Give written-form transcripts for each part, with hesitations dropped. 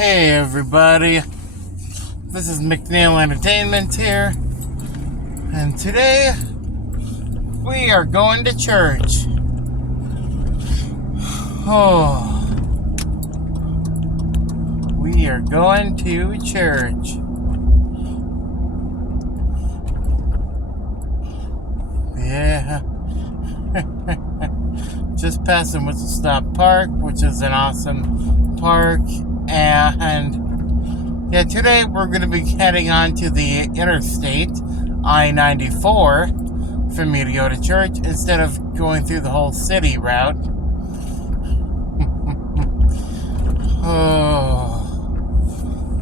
Hey everybody, this is McNeil Entertainment here, and today we are going to church. Oh, we are going to church. Yeah. Just passing Whistle Stop Park, which is an awesome park. And yeah, today we're going to be heading on to the interstate, I-94, for me to go to church instead of going through the whole city route. Oh.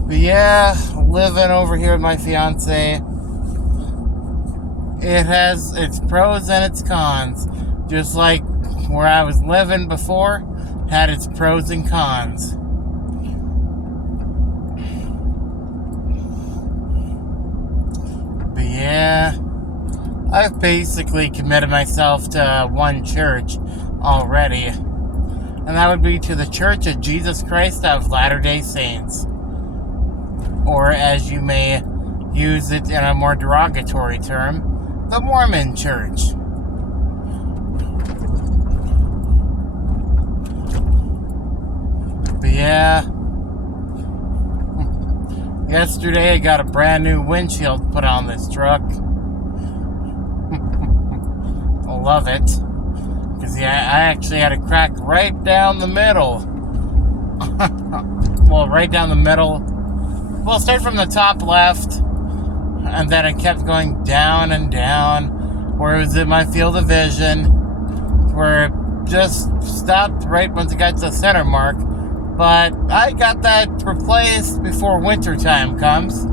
But yeah, living over here with my fiance, it has its pros and its cons. Just like where I was living before had its pros and cons. But yeah, I've basically committed myself to one church already, and that would be to the Church of Jesus Christ of Latter-day Saints, or as you may use it in a more derogatory term, the Mormon Church. But yeah, yesterday I got a brand new windshield put on this truck. I love it. Because yeah, I actually had a crack right down the middle. Well, right down the middle. Well, start from the top left, and then it kept going down and down, where it was in my field of vision, where it just stopped right once it got to the center mark. But I got that replaced before winter time comes,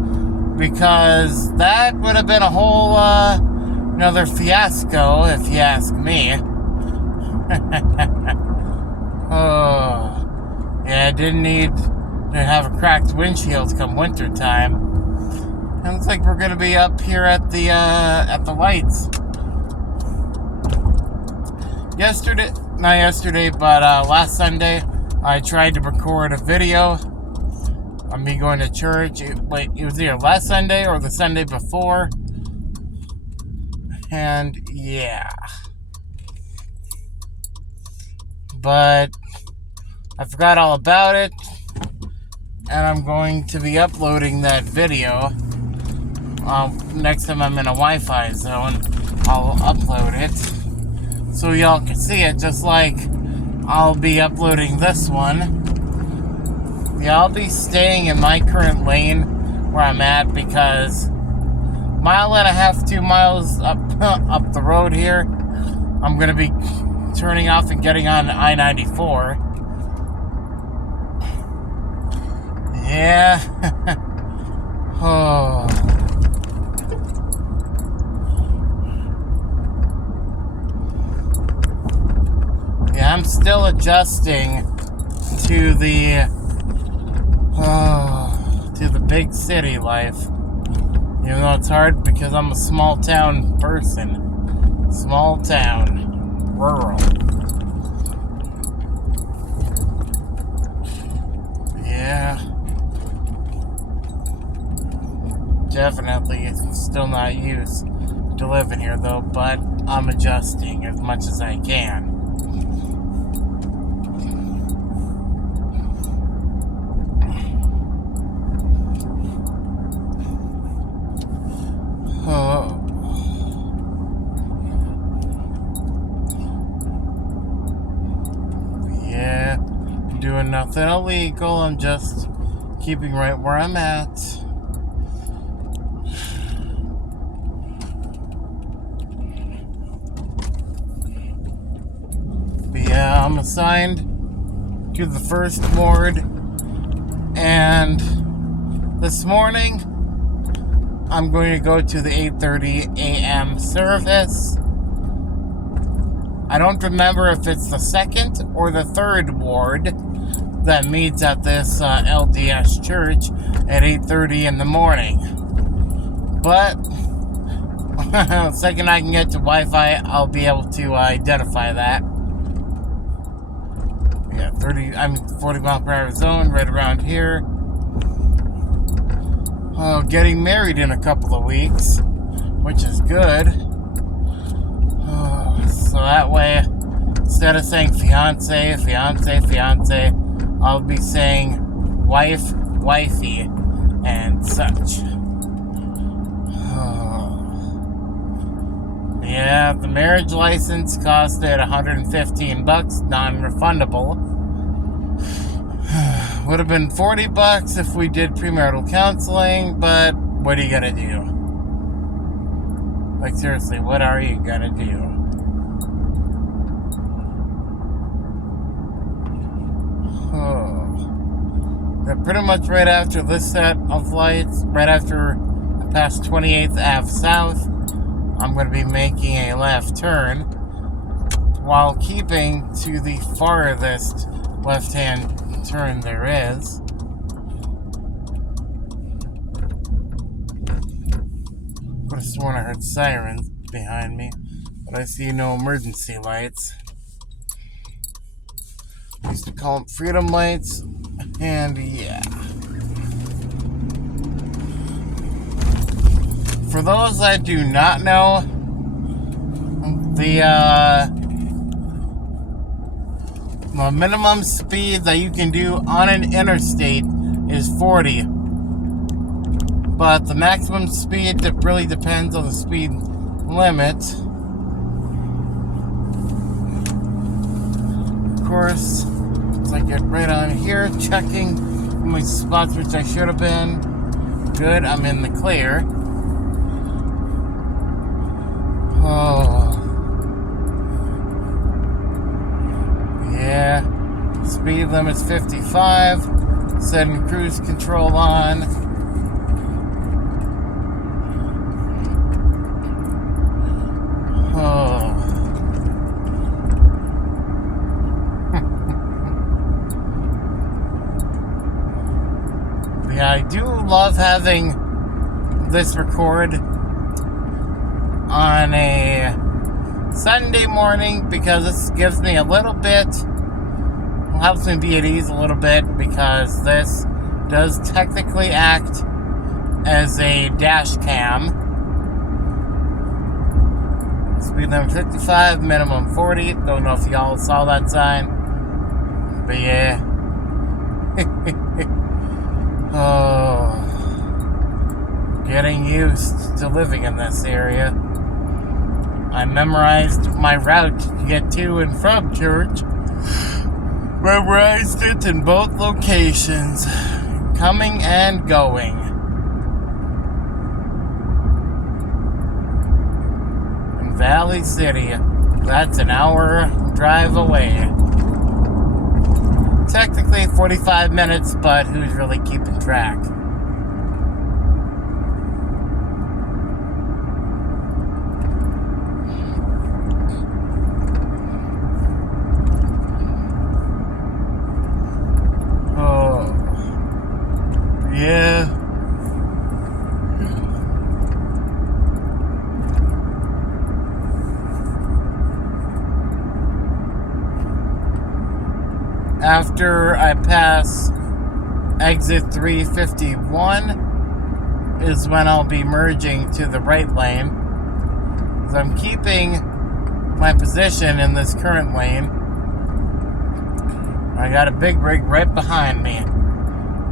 because that would have been a whole another fiasco, if you ask me. Oh, yeah, I didn't need to have a cracked windshield come winter time. And it looks like we're gonna be up here at the lights. Last Sunday, I tried to record a video of me going to church. It was either last Sunday or the Sunday before. And yeah. But I forgot all about it. And I'm going to be uploading that video. Next time I'm in a Wi-Fi zone, I'll upload it, so y'all can see it, just like I'll be uploading this one. Yeah, I'll be staying in my current lane where I'm at, because mile and a half, 2 miles up the road here, I'm going to be turning off and getting on I-94. Yeah. Oh. Yeah, I'm still adjusting to the big city life. Even though it's hard, because I'm a small town person. Small town. Rural. Yeah. Definitely still not used to living here though, but I'm adjusting as much as I can. Oh. Yeah, doing nothing illegal. I'm just keeping right where I'm at. But yeah, I'm assigned to the first ward, and this morning I'm going to go to the 8:30 a.m. service. I don't remember if it's the second or the third ward that meets at this LDS church at 8:30 in the morning. But the second I can get to Wi-Fi, I'll be able to identify that. Yeah, 40 mile per hour zone right around here. getting married in a couple of weeks, which is good. So that way, instead of saying fiance, fiance, fiance, I'll be saying wife, wifey, and such. Yeah, the marriage license costed $115, non-refundable. Would have been $40 if we did premarital counseling, but what are you gonna do? Like, seriously, what are you gonna do? They're pretty much right after this set of lights, right after I pass 28th Ave South, I'm going to be making a left turn while keeping to the farthest left-hand turn there is. Could have sworn I heard sirens behind me, but I see no emergency lights. I used to call them freedom lights, and yeah. For those that do not know, the minimum speed that you can do on an interstate is 40. But the maximum speed really depends on the speed limit. Of course, as I get right on here, checking my spots which I should have been. Good, I'm in the clear. Oh. Yeah. Speed limit's 55. Setting cruise control on. Oh. Yeah, I do love having this record on a Sunday morning because this gives me a little bit, helps me be at ease a little bit, because this does technically act as a dash cam. Speed limit 55, minimum 40. Don't know if y'all saw that sign, but yeah. Oh, getting used to living in this area. I memorized my route to get to and from church. Memorized it in both locations, coming and going. In Valley City, that's an hour drive away. Technically 45 minutes, but who's really keeping track? Yeah. After I pass exit 351 is when I'll be merging to the right lane. So I'm keeping my position in this current lane. I got a big rig right behind me.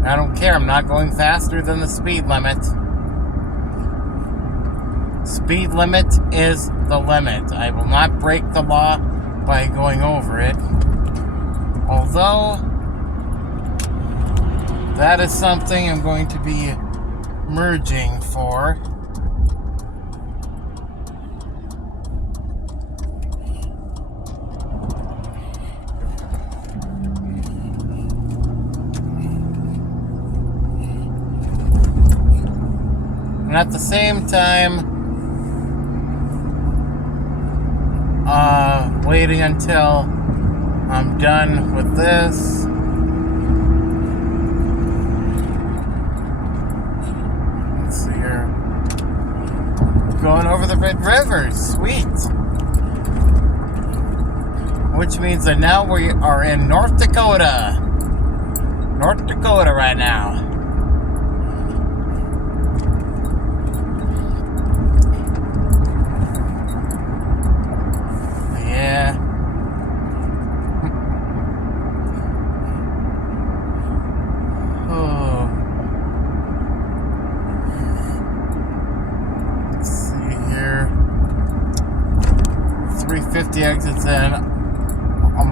I don't care, I'm not going faster than the speed limit. Speed limit is the limit. I will not break the law by going over it. Although, that is something I'm going to be merging for. And at the same time, waiting until I'm done with this. Let's see here. Going over the Red River, sweet. Which means that now we are in North Dakota. North Dakota right now.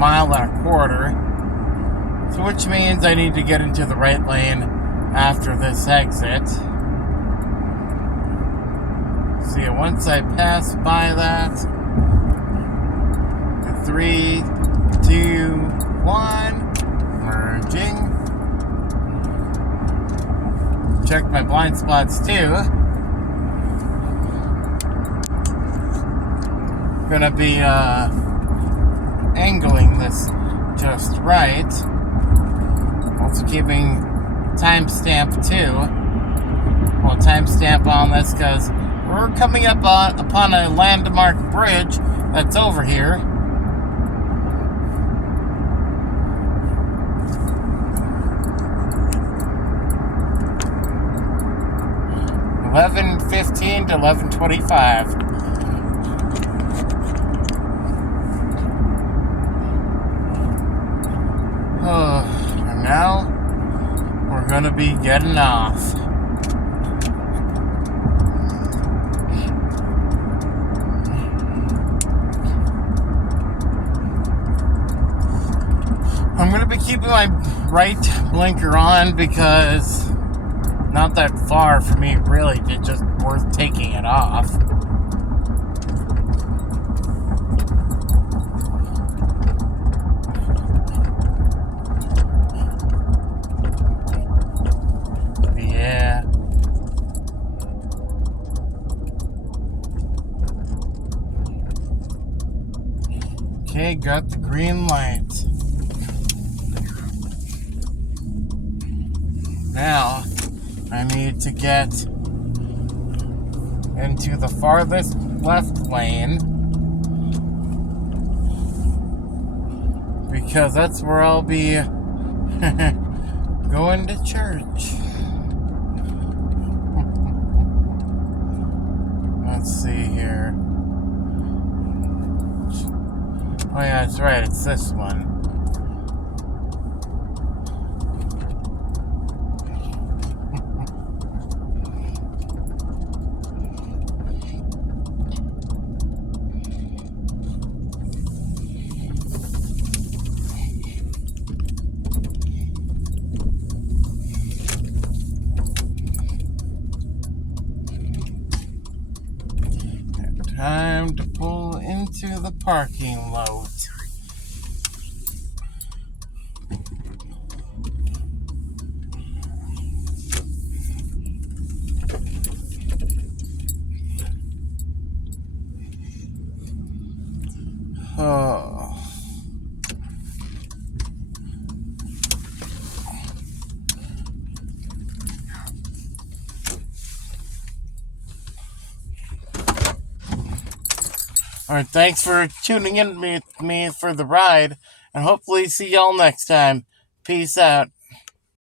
1.25 miles, so which means I need to get into the right lane after this exit. See, once I pass by that, 3, 2, 1, merging. Check my blind spots too. Gonna be angling this just right. Also keeping timestamp too. Well, timestamp on this because we're coming up upon a landmark bridge that's over here. (11:15 to 11:25). And now we're gonna be getting off. I'm gonna be keeping my right blinker on because not that far for me really to just worth taking it off. Yeah. Okay, got the green light. Now I need to get into the farthest left lane because that's where I'll be going to church. Let's see here. Oh yeah, that's right, it's this one. Time to pull into the parking lot. Oh. Alright, thanks for tuning in with me for the ride, and hopefully see y'all next time. Peace out.